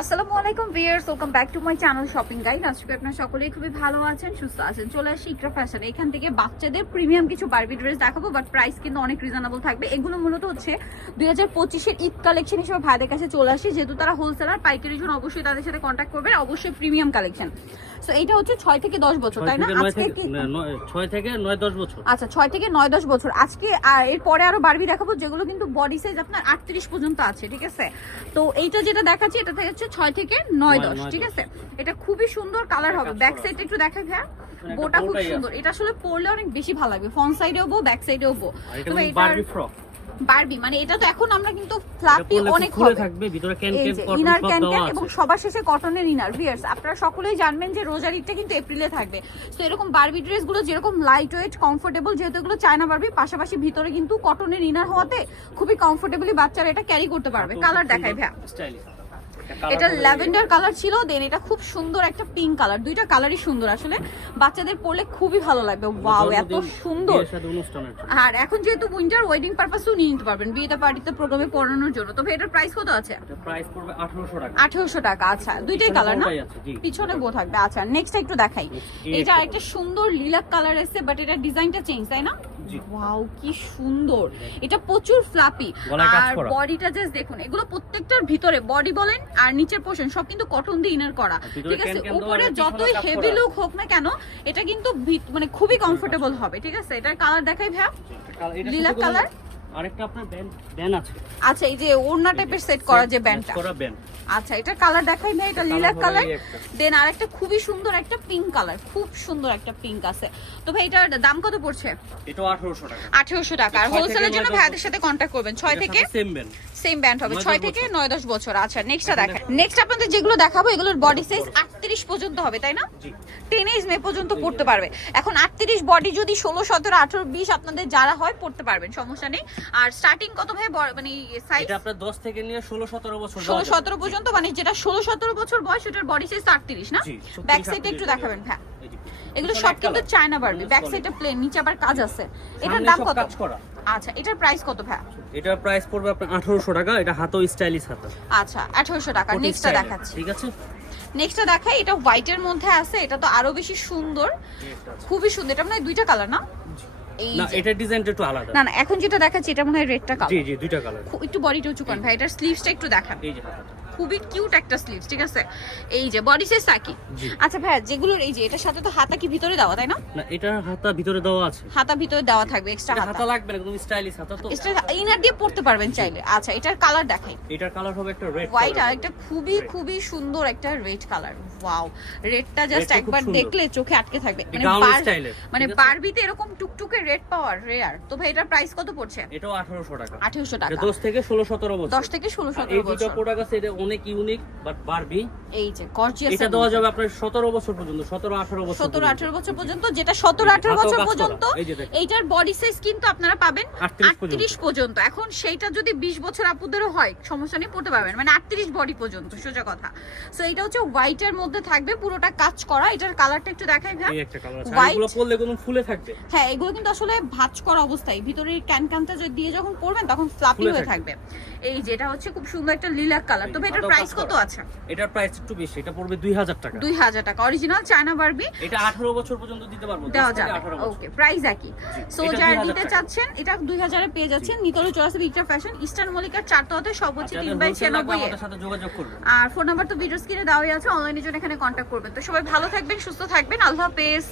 আসসালামু আলাইকুম viewers, welcome back to my channel shopping guide. আজকে আপনারা সকলেই খুবই ভালো আছেন, সুস্থ আছেন। চলে আসি ইকরা ফ্যাশন। এখান থেকে বাচ্চাদের প্রিমিয়াম কিছু বারবি ড্রেস দেখাবো, বাট প্রাইস কিন্তু অনেক রিজনেবল থাকবে। এগুলো মূলত হচ্ছে 2025-এর ঈদ কালেকশন হিসেবে ভাইদের কাছে চলে আসি। যেহেতু তারা হোলসেলার, পাইকারির জন্য অবশ্যই তাদের সাথে কন্ট্যাক্ট করবেন, অবশ্যই প্রিমিয়াম কালেকশন। সো এইটা হচ্ছে 6 থেকে 10 বছর, তাই না? আজকে 6 থেকে 9-10 বছর। আচ্ছা, 6 থেকে 9-10 বছর। আজকে এরপরে আরো বারবি দেখাবো, যেগুলো কিন্তু বডি সাইজ আপনার 38 পর্যন্ত আছে, ঠিক আছে? তো এইটা যেটা দেখাচ্ছি, এটা হচ্ছে 6 থেকে 9-10, ঠিক আছে? এটা খুবই সুন্দর কালার হবে। ব্যাক সাইড একটু দেখাই ভাইয়া, বোটা খুব সুন্দর। এটা আসলে পরলে অনেক বেশি ভালো লাগবে, ফ্রন্ট সাইডেও বো, ব্যাক সাইডেও বো। তবে এটা বারবি ফ্রক, বারবি মানে এটা তো এখন আমরা কিন্তু ফ্লাপি অনেক খুলে থাকবে, ভিতরে ক্যান ক্যান কটন ইনার সব ক্যান দেওয়া ক্যান আছে এবং সবার শেষে কটনের ইনার। ভিউয়ার্স, আপনারা সকলেই জানবেন যে রোজার ঈদটা কিন্তু এপ্রিলে থাকবে। তো এরকম বারবি ড্রেসগুলো যেরকম লাইট ওয়েট, কমফোর্টেবল, যেহেতু এগুলো চায়না বারবি, পাশাপাশি ভিতরে কিন্তু কটনের ইনার হওয়াতে খুবই কমফোর্টেবলি বাচ্চারা এটা ক্যারি করতে পারবে। কালার দেখাই ভাইয়া। স্টাইলিশ। এটা ল্যাভেন্ডার কালার ছিল, দেন এটা খুব সুন্দর একটা পিঙ্ক কালার। দুইটা কালারই সুন্দর, আসলে বাচ্চাদের পরলে খুবই ভালো লাগবে। ওয়াও, এত সুন্দর। আর এখন যেহেতু উইন্টার, ওয়েডিং পারপাসও নিয়ে নিতে পারবেন, বিয়েতে পার্টিতে প্রোগ্রামে পরানোর জন্য। তবে এটার প্রাইস কত আছে? এটা প্রাইস পড়বে 1800 টাকা। 1800 টাকা। আচ্ছা, দুইটাই কালার না? পিছনে বো থাকবে। আচ্ছা, নেক্সট একটু দেখাই। এটা আরেকটা সুন্দর লিলাক কালার এসেছে, বাট এটা ডিজাইনটা চেঞ্জ, তাই না? ওয়াও, কি সুন্দর। এটা প্রচুর ফ্লাপি। আর বডিটা জাস্ট দেখুন, এগুলো প্রত্যেকটার ভিতরে বডি বলেন আর নিচের পোরশন সব কিন্তু কটন দিয়ে ইনার করা, ঠিক আছে? উপরে যতই হেভি লুক হোক না কেন, এটা কিন্তু মানে খুবই কমফোর্টেবল হবে, ঠিক আছে? এটার কালার দেখাই ভাইয়া, লিলাক কালার। আরেকটা আপনার ব্যান্ড আছে। আচ্ছা, এই যে ওড়না টাইপের সেট করা যে ব্যান্ডটা। আচ্ছা, এটার কালার দেখাই ভাই, এটা লিলাক কালার। দেন আরেকটা খুবই সুন্দর একটা পিঙ্ক কালার, খুব সুন্দর একটা পিঙ্ক আছে। তো ভাই এটার দাম কত পড়ছে? এটা 1800 টাকা। 1800 টাকা। আর হোলসেলের জন্য ভাইদের সাথে কন্টাক্ট করবেন। 6 থেকে সেম ব্যান্ড হবে, 6 থেকে 9-10 বছর। আচ্ছা, নেক্সটটা দেখাই। নেক্সট আপনাদের যেগুলো দেখাবো, এগুলোর বডি সাইজ 38 পর্যন্ত হবে, তাই না? 10 মে পর্যন্ত পড়তে পারবে। এখন 38 বডি যদি 16, 17, 18, 20 আপনাদের যারা হয় পড়তে পারবেন, সমস্যা নেই। আর স্টার্টিং কত ভাই মানে সাইজ? এটা আপনার 10 থেকে নিয়ে 16, 17 বছর। 16, 17 পর্যন্ত, মানে যেটা 16, 17 বছর বয়স, ওটার বডি সাইজ 38 না? ব্যাক সাইডে একটু দেখাবেন ভাই। এগুলো সব কিন্তু চায়না বারবি। ব্যাক সাইডে প্লেন, নিচে আবার কাজ আছে। এটার দাম কত? আচ্ছা, এটার প্রাইস কত ভাই? এটার প্রাইস পড়বে আপনার 1800 টাকা। এটা হাতও স্টাইলিশ হাতা। আচ্ছা, 1800 টাকা। নেক্সটটা দেখাচ্ছি, ঠিক আছে? নেক্সটটা দেখাই। এটা হোয়াইটের মধ্যে আছে, এটা তো আরো বেশি সুন্দর, খুবই সুন্দর। এটা মানে দুইটা কালার না? না, এটা ডিজাইনটা একটু আলাদা। না না, এখন যেটা দেখাচ্ছি এটা মনে হয় রেডটা কালার। জি জি, দুইটা কালার। একটু বডিটা উঁচু করেন ভাই, এটার স্লিভসটা একটু দেখান। এই যে হাতাটা খুবই কিউট একটা স্লিভস, ঠিক আছে? এই যে বডি সাইজ একই। আচ্ছা ভাই, যেগুলোর এই যে এটার সাথে তো হাতা কি ভিতরে দেওয়া, তাই না? না, এটা হাতা ভিতরে দেওয়া আছে। হাতা ভিতরে দেওয়া থাকবে, এক্সট্রা হাতা লাগবে না, একদম স্টাইলিশ হাতা। তো এক্সট্রা ইনার দিয়ে পড়তে পারবেন চাইলে। আচ্ছা, এটার কালার দেখাই। এটার কালার হবে একটা রেড হোয়াইট, আর একটা খুবই খুবই সুন্দর একটা রেড কালার। ওয়াও, রেডটা জাস্ট একবার দেখলে চোখে আটকে থাকবে। মানে বারবিতে এরকম টুকটুকে রেড পাওয়ার রেয়ার। তো ভাই এটার প্রাইস কত পড়ছে? এটাও 1800 টাকা। 1800 টাকা। 10 থেকে 16, 17 বছর। 10 থেকে 16, 17 এই বছর। দুটো প্রোডাক্ট আছে, এটা অনেক ইউনিক বাট বারবি। এই যে গর্জিয়াস, এটা দেওয়া যাবে আপনার 17 বছর পর্যন্ত, 17, 18 বছর। 17, 18 বছর পর্যন্ত। যেটা 17, 18 বছর পর্যন্ত, এইটার বডি সাইজ কিন্তু আপনারা পাবেন 38 পর্যন্ত। এখন সেইটা যদি 20 বছর আপুদেরও হয়, সমস্যা নেই, পড়তে পারবেন। মানে 38 বডি পর্যন্ত, সোজা কথা। সো এটা হচ্ছে হোয়াইটের মধ্যে থাকবে, পুরোটা কাজ করা। এটার কালারটা একটু দেখাই ভাই। এই একটা কালার আছে, এগুলো পরলে কোনো ফুলে থাকবে। হ্যাঁ, এগুলো কিন্তু আসলে ভাঁজ করা অবস্থায় ভিতরের ক্যানটা দিয়ে যখন পরবেন তখন ফ্লাপি হয়ে থাকবে। এই যে এটা হচ্ছে খুব সুন্দর একটা লিলাক কালার। তবে এটার প্রাইস কত আছে? এটার প্রাইস একটু বেশি, এটা পড়বে 2000 টাকা। 2000 টাকা। Original China Barbie. এটা 18 বছর পর্যন্ত দিতে পারবো, দেওয়া যাবে। ওকে, প্রাইস একই। সো যারা দিতে চাচ্ছেন, এটা 2000 এ পেয়ে যাচ্ছেন। নিতলে 84 ইকরা ফ্যাশন, ইস্টার্ন মল্লিকার 4 তলাতে, সব হচ্ছে 3/96 এ। আমাদের সাথে যোগাযোগ করবেন। আর ফোন নাম্বার তো ভিডিও স্ক্রিনে দেওয়াই আছে, অনলাইনের জন্য এখানে কন্টাক্ট করবেন। তো সবাই ভালো থাকবেন, সুস্থ থাকবেন, আল্লাহ হাফেজ।